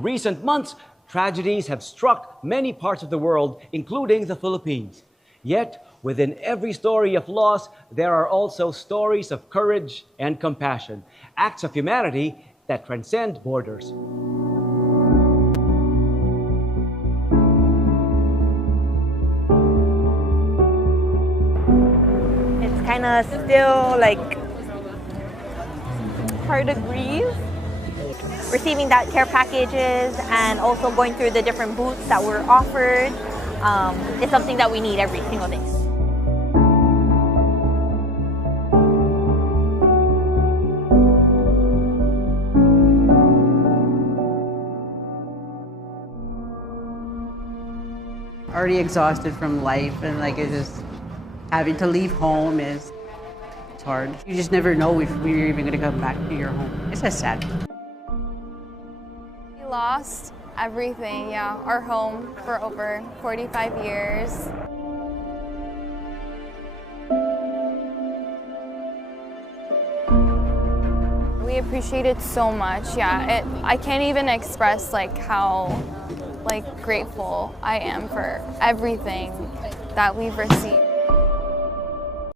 In recent months, tragedies have struck many parts of the world, including the Philippines. Yet, within every story of loss, there are also stories of courage and compassion, acts of humanity that transcend borders. It's kind of still like hard to grieve. Receiving that care packages and also going through the different booths that were offered is something that we need every single day. Already exhausted from life, and like it's just having to leave home it's hard. You just never know if we're even gonna come back to your home. It's just sad. We lost everything, yeah, our home for over 45 years. We appreciate it so much, yeah. I can't even express like how grateful I am for everything that we've received.